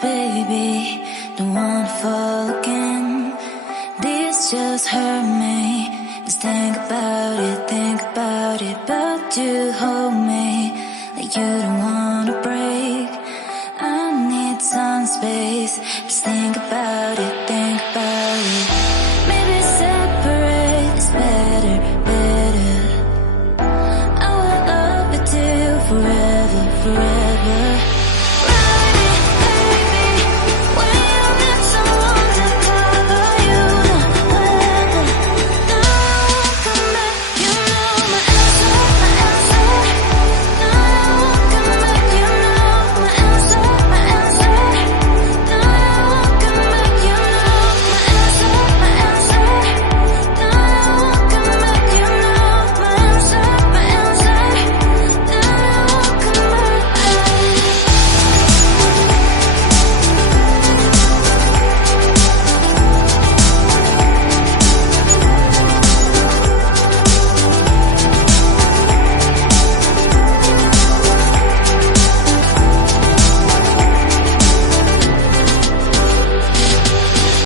baby, don't wanna fall again. This just hurt me. Just think about it, but you hold me like you don't wanna